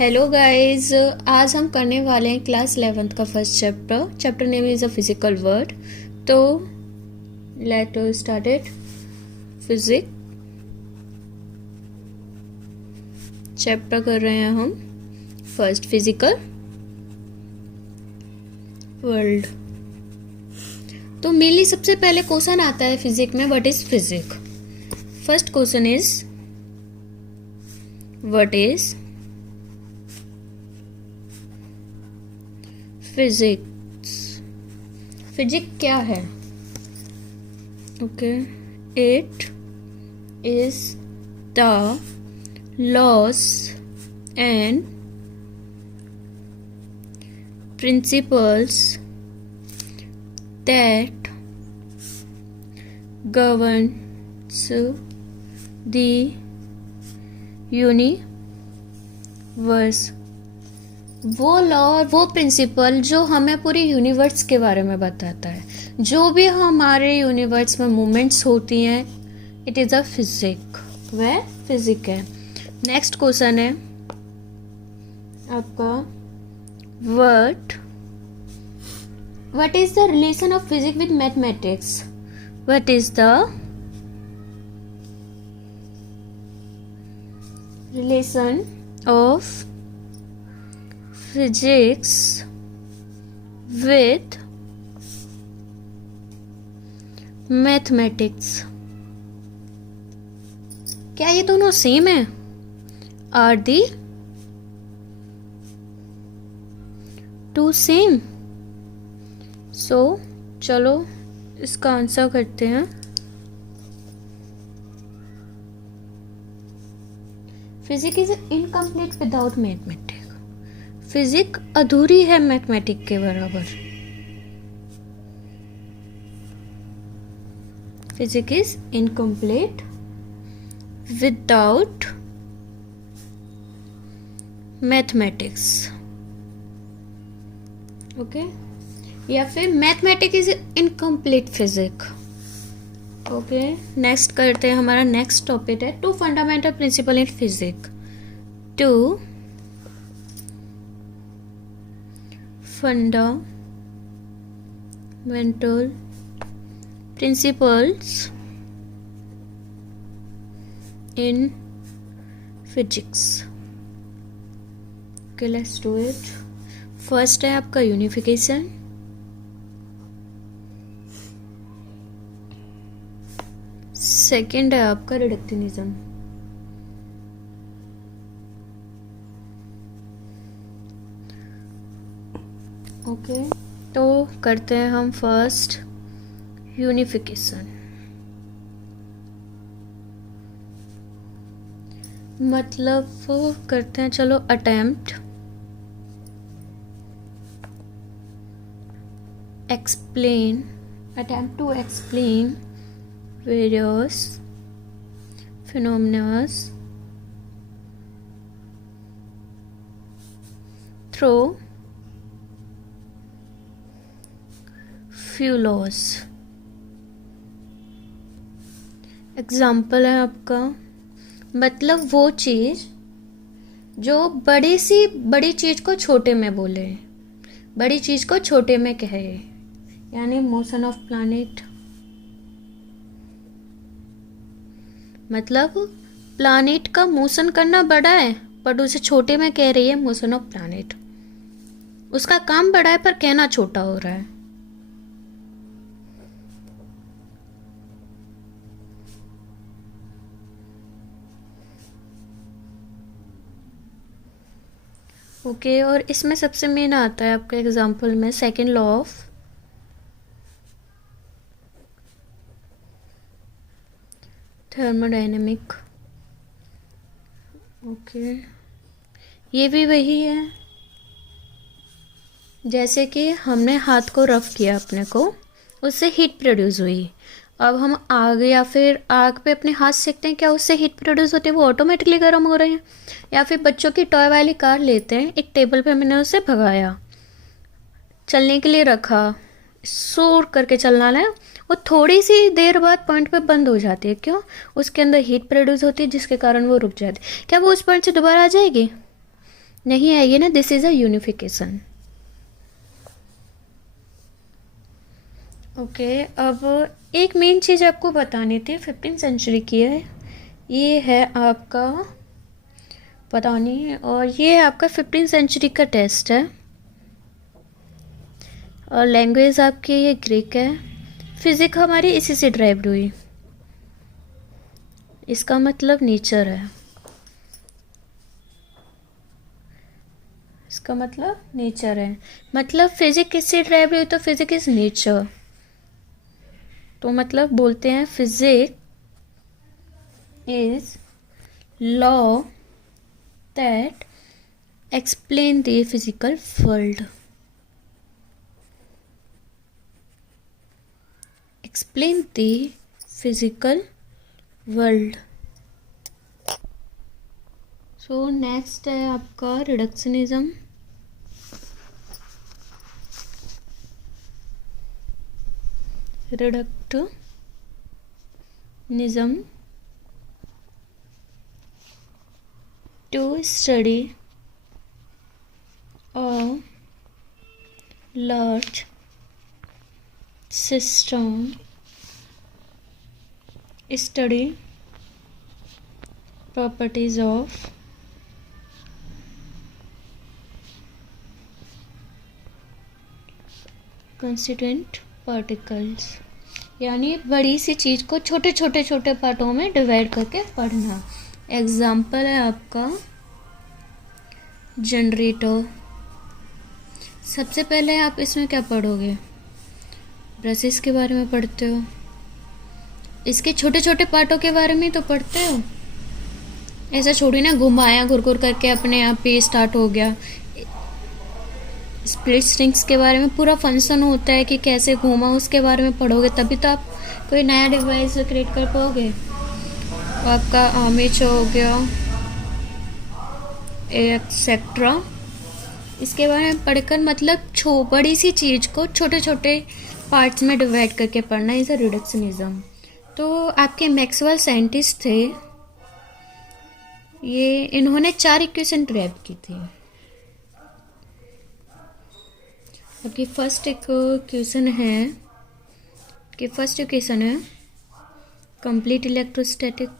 Hello guys, आज हम करने वाले हैं क्लास 11th का first chapter name is a physical word. तो let start it. Physic chapter कर रहे हैं हम फर्स्ट, फिजिकल वर्ल्ड। तो मेनली सबसे पहले क्वेश्चन आता है फिजिक में, what is physic. First question is what is physics. Physic क्या है? Okay, it is the laws and principles that governs the universe। वो लॉ और वो प्रिंसिपल जो हमें पूरी यूनिवर्स के बारे में बताता है, जो भी हमारे यूनिवर्स में मूवमेंट्स होती हैं, इट इज़ अ फिजिक, वह फिजिक है। नेक्स्ट क्वेश्चन है आपका, what is the relation of physics with mathematics? What is the relation of physics with mathematics? क्या ये दोनों सेम है? Are the two same? So चलो इसका आंसर करते हैं। Physic is incomplete without mathematic. Physic अधूरी है मैथमेटिक के बराबर। Physic is incomplete without mathematics. Okay, या फिर mathematic is incomplete physic. Okay, next करते हैं। हमारा नेक्स्ट टॉपिक है two fundamental principle in physic. Two fundamental principles in physics. Okay, let's do it. First है आपका यूनिफिकेशन, सेकंड है आपका रिडक्शनिज्म, ओके। तो करते हैं हम फर्स्ट यूनिफिकेशन। मतलब करते हैं, चलो attempt attempt to explain various phenomena through few laws। Example है आपका, मतलब वो चीज जो बड़ी चीज को छोटे में बोले, बड़ी चीज को छोटे में कहे, यानी मोशन ऑफ प्लैनेट। मतलब प्लैनेट का मोशन करना बड़ा है पर उसे छोटे में कह रही है मोशन ऑफ प्लैनेट। उसका काम बड़ा है पर कहना छोटा हो रहा है। ओके, और इसमें सबसे मेन आता है आपका एग्जांपल में second law of thermodynamic. Okay, ये भी वही है, जैसे कि हमने हाथ को रफ किया अपने को, उससे हीट प्रोड्यूस हुई। अब हम आग या फिर आग पे अपने हाथ सेकते हैं, क्या उससे हीट प्रोड्यूस होती है? वो ऑटोमेटिकली गर्म हो रहे हैं। या फिर बच्चों की टॉय वाली कार लेते हैं, एक टेबल पे मैंने उसे भगाया, चलने के लिए रखा, शोर करके चलना है, वो थोड़ी सी देर बाद पॉइंट पे बंद हो जाती है। क्यों? उसके अंदर हीट प्रोड्यूस होती है जिसके कारण वो रुक जाती है। क्या वो उस पॉइंट से दोबारा आ जाएगी? नहीं आएगी ना, this is a unification. Okay, अब एक मेन चीज़ आपको बतानी थी, 15th सेंचुरी की है, ये है आपका, पता नहीं, और ये आपका 15th सेंचुरी का टेस्ट है। और लैंग्वेज आपकी ये ग्रीक है। फिजिक हमारी इसी से ड्राइव्ड हुई, इसका मतलब नेचर है, इसका मतलब नेचर है। मतलब फिजिक किससे ड्राइव हुई, तो फिजिक इज नेचर। तो मतलब बोलते हैं physic is law that explain the physical world, explain the physical world. So next है आपका reductionism. Reductionism to study a large system, study properties of constituent particles, यानी बड़ी सी चीज़ को छोटे छोटे छोटे पार्टों में डिवाइड करके पढ़ना। एग्जाम्पल है आपका जनरेटर। सबसे पहले आप इसमें क्या पढ़ोगे, ब्रशेस के बारे में पढ़ते हो, इसके छोटे छोटे पार्टों के बारे में तो पढ़ते हो। ऐसा छोड़ी ना घुमाया घुर घुर करके अपने आप पे स्टार्ट हो गया। स्प्लिट स्ट्रिंग्स के बारे में पूरा फंक्शन होता है कि कैसे घूमा, उसके बारे में पढ़ोगे तभी तो आप कोई नया डिवाइस क्रिएट कर पाओगे। आपका आर्मेचर हो गया एक्सेट्रा, इसके बारे में पढ़कर मतलब बड़ी सी चीज़ को छोटे छोटे पार्ट्स में डिवाइड करके पढ़ना इज अ रिडक्शनिज्म। तो आपके मैक्सवेल साइंटिस्ट थे, ये इन्होंने 4 इक्वेशन ड्राइव की थी। आपकी फर्स्ट इक्वेशन है कंप्लीट इलेक्ट्रोस्टैटिक,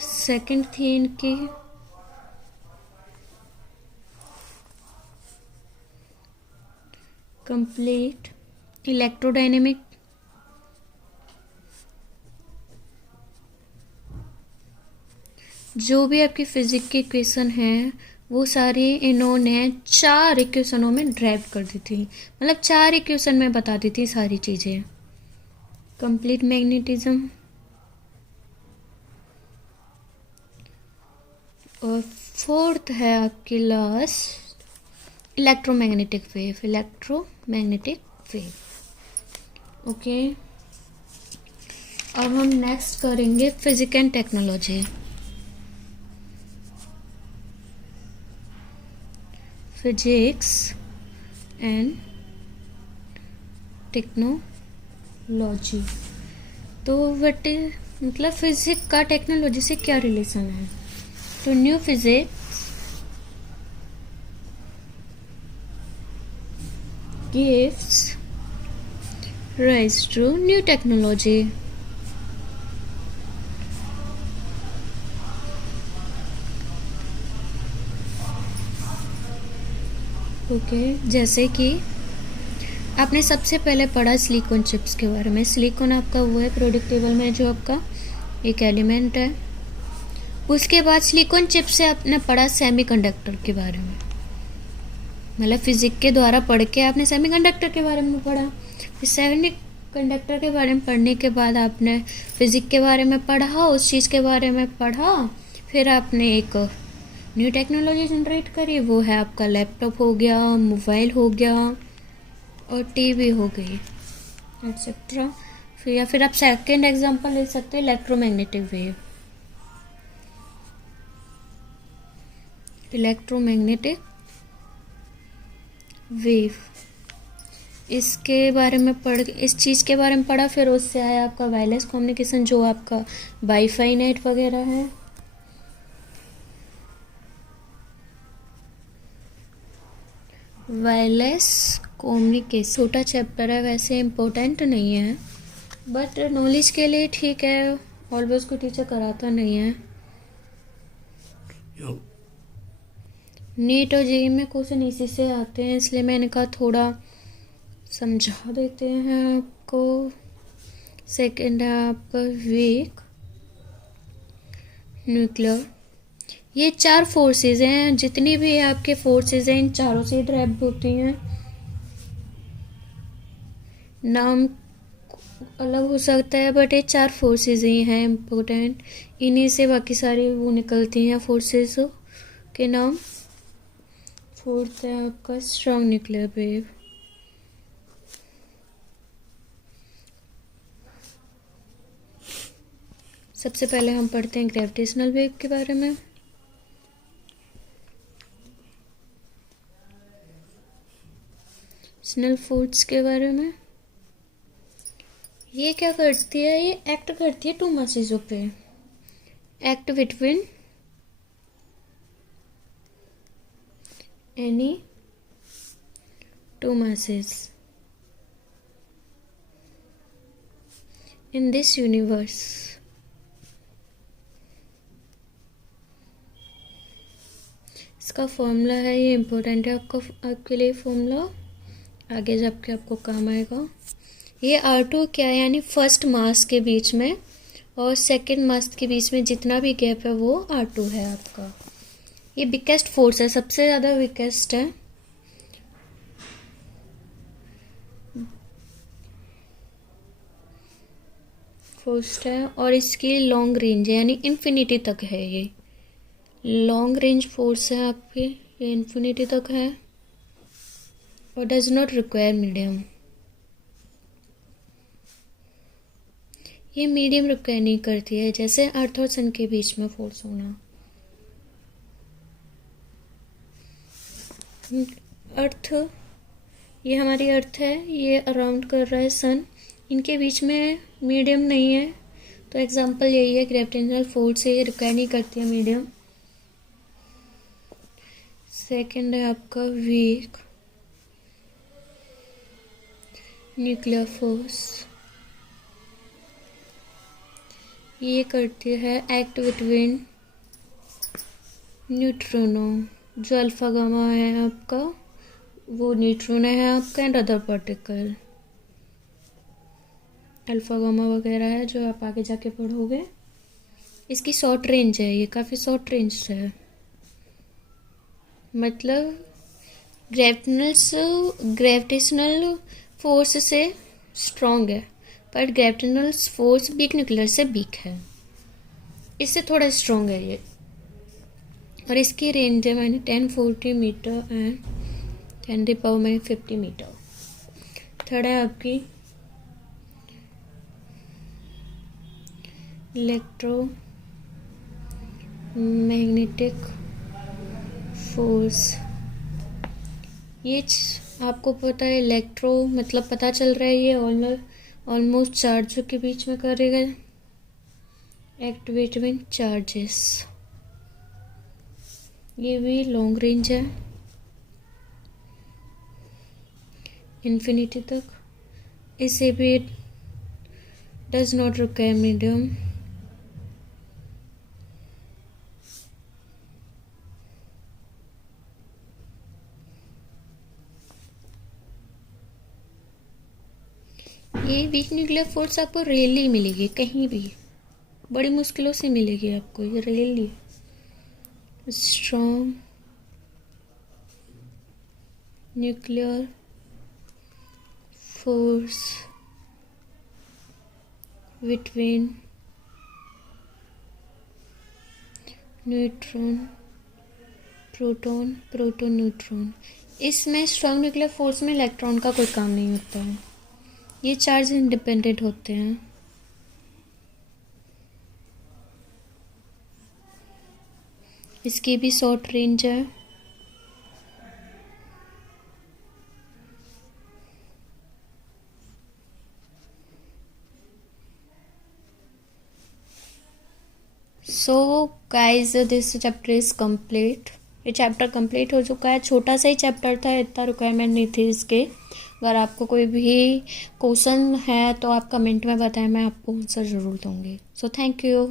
सेकंड थी इनकी कंप्लीट इलेक्ट्रोडायनेमिक, जो भी आपकी फिजिक्स की इक्वेशन है वो सारी इन्होंने 4 इक्वेशनों में ड्राइव कर दी थी, मतलब 4 इक्वेशन में बता दी थी सारी चीज़ें। कंप्लीट मैग्नेटिज्म, और फोर्थ है आपकी लास्ट इलेक्ट्रोमैग्नेटिक वेव। ओके, अब हम नेक्स्ट करेंगे physics and technology. Physics and technology, तो वट मतलब फिजिक्स का टेक्नोलॉजी से क्या रिलेशन है। तो new physics gives rise to new technology. Okay, जैसे कि आपने सबसे पहले पढ़ा सिलिकॉन चिप्स के बारे में। सिलिकॉन आपका वो है पीरियोडिक टेबल में जो आपका एक एलिमेंट है। उसके बाद सिलिकॉन चिप से आपने पढ़ा सेमीकंडक्टर के बारे में, मतलब फिजिक्स के द्वारा पढ़ के आपने सेमीकंडक्टर के बारे में पढ़ा। फिर सेमीकंडक्टर के बारे में पढ़ने के बाद आपने फिजिक्स के बारे में पढ़ा, उस चीज़ के बारे में पढ़ा, फिर आपने एक न्यू टेक्नोलॉजी जनरेट करी, वो है आपका लैपटॉप हो गया, मोबाइल हो गया और टीवी हो गई एटसेट्रा। फिर या फिर आप सेकेंड एग्जांपल ले सकते हैं इलेक्ट्रोमैग्नेटिक वेव। इसके बारे में इस चीज़ के बारे में पढ़ा, फिर उससे आया आपका वायरलेस कम्युनिकेशन, जो आपका वाईफाई नेट वगैरह है। वायरलेस कम्युनिकेशन छोटा चैप्टर है, वैसे इम्पोर्टेंट नहीं है, बट नॉलेज के लिए ठीक है। ऑलवेज कोई टीचर कराता नहीं है। नीट और जेईई में क्वेश्चन इसी से आते हैं, इसलिए मैंने कहा थोड़ा समझा देते हैं आपको। सेकेंड है आपका वीक न्यूक्लियर। ये 4 फोर्सेस हैं, जितनी भी आपके फोर्सेस हैं इन चारों से ड्राइव होती हैं। नाम अलग हो सकता है, बट ये 4 फोर्सेस ही हैं इम्पोर्टेंट। इन्हीं से बाकी सारी वो निकलती हैं फोर्सेस के नाम। फोर्थ है आपका स्ट्रॉन्ग न्यूक्लियर वेव। सबसे पहले हम पढ़ते हैं ग्रेविटेशनल वेव के बारे में। स्नेल फोर्स के बारे में। ये क्या करती है, ये एक्ट करती है 2 मासेसों पे। Act between any 2 masses in this universe। इसका फॉर्मूला है, ये इम्पोर्टेंट है आपके लिए फॉर्मूला, आगे जाके आपको काम आएगा। ये R2 क्या है, यानी फर्स्ट मास के बीच में और सेकंड मास के बीच में जितना भी गैप है वो R2 है आपका। ये बिगेस्ट फोर्स है, सबसे ज़्यादा बिगेस्ट है। फर्स्ट है और इसकी लॉन्ग रेंज है, यानी इन्फिनिटी तक है। ये लॉन्ग रेंज फोर्स है आपकी, ये इन्फिनिटी तक है और डज नॉट रिक्वायर मीडियम। ये मीडियम रिक्वायर नहीं करती है, जैसे अर्थ और सन के बीच में फोर्स होना। अर्थ, ये हमारी अर्थ है, ये अराउंड कर रहा है सन, इनके बीच में मीडियम नहीं है। तो एग्जांपल यही है, ग्रेविटेशनल फोर्स से ये रिक्वायर नहीं करती है मीडियम। सेकंड है आपका वीक न्यूक्लियर फोर्स। ये करती है एक्ट बिटवीन न्यूट्रिनो, जो अल्फा गामा है आपका, वो न्यूट्रॉन है आपका, and other particle. Alpha gamma वगैरह है जो आप आगे जाके पढ़ोगे। इसकी शॉर्ट रेंज है, ये काफ़ी शॉर्ट रेंज है, मतलब ग्रेविटेशनल फोर्स से स्ट्रॉन्ग है, पर ग्रेविटेशनल फोर्स बिग न्यूक्लियर से वीक है, इससे थोड़ा स्ट्रॉन्ग है ये। और इसकी रेंज है मैंने 1040 मीटर एंड 10⁻50 मीटर। थर्ड है आपकी इलेक्ट्रोमैग्नेटिक फोर्स। ये आपको पता है, इलेक्ट्रो मतलब पता चल रहा है ये ऑलमोस्ट चार्जों के बीच में करेगा, एक्ट बिटवीन चार्जेस। ये भी लॉन्ग रेंज है, इन्फिनिटी तक। इसे भी डज नॉट रिक्वायर मीडियम। ये वीक न्यूक्लियर फोर्स आपको रेयरली मिलेगी, कहीं भी बड़ी मुश्किलों से मिलेगी आपको, ये rarely. Strong nuclear force between neutron proton neutron. इसमें स्ट्रॉन्ग न्यूक्लियर फोर्स में इलेक्ट्रॉन का कोई काम नहीं होता है, ये चार्ज इंडिपेंडेंट होते हैं। इसकी भी शॉर्ट रेंज है। So guys this chapter is complete. ये चैप्टर कंप्लीट हो चुका है। छोटा सा ही चैप्टर था, इतना रिक्वायरमेंट नहीं थी इसके। अगर आपको कोई भी क्वेश्चन है तो आप कमेंट में बताएं, मैं आपको आंसर ज़रूर दूँगी। So thank you.